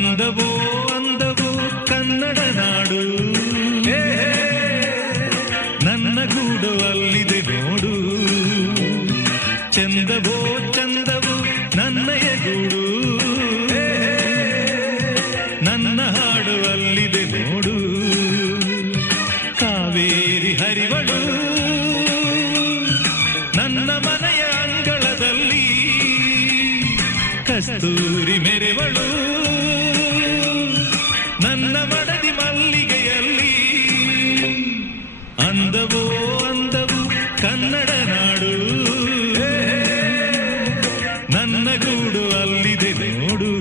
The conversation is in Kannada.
ಅಂದವೋ ಅಂದವೋ ಕನ್ನಡ ನಾಡು, ನನ್ನ ಗೂಡು ಅಲ್ಲಿದೆ ನೋಡು. ಚಂದವೋ ಚಂದವೋ ನನ್ನಯ ಗೂಡು, ನನ್ನ ಹಾಡು ಅಲ್ಲಿದೆ ನೋಡು. ಕಾವೇರಿ ಹರಿವಳು ನನ್ನ ಮನೆಯ ಅಂಗಳದಲ್ಲಿ, ಕಸ್ತೂರಿ ಮೆರೆವಳು ನನ್ನ ಮಡದಿ ಮಲ್ಲಿಗೆಯಲ್ಲಿ. ಅಂದವೋ ಅಂದವು ಕನ್ನಡ ನಾಡು, ನನ್ನ ಗೂಡು ಅಲ್ಲಿದೆ ನೋಡು.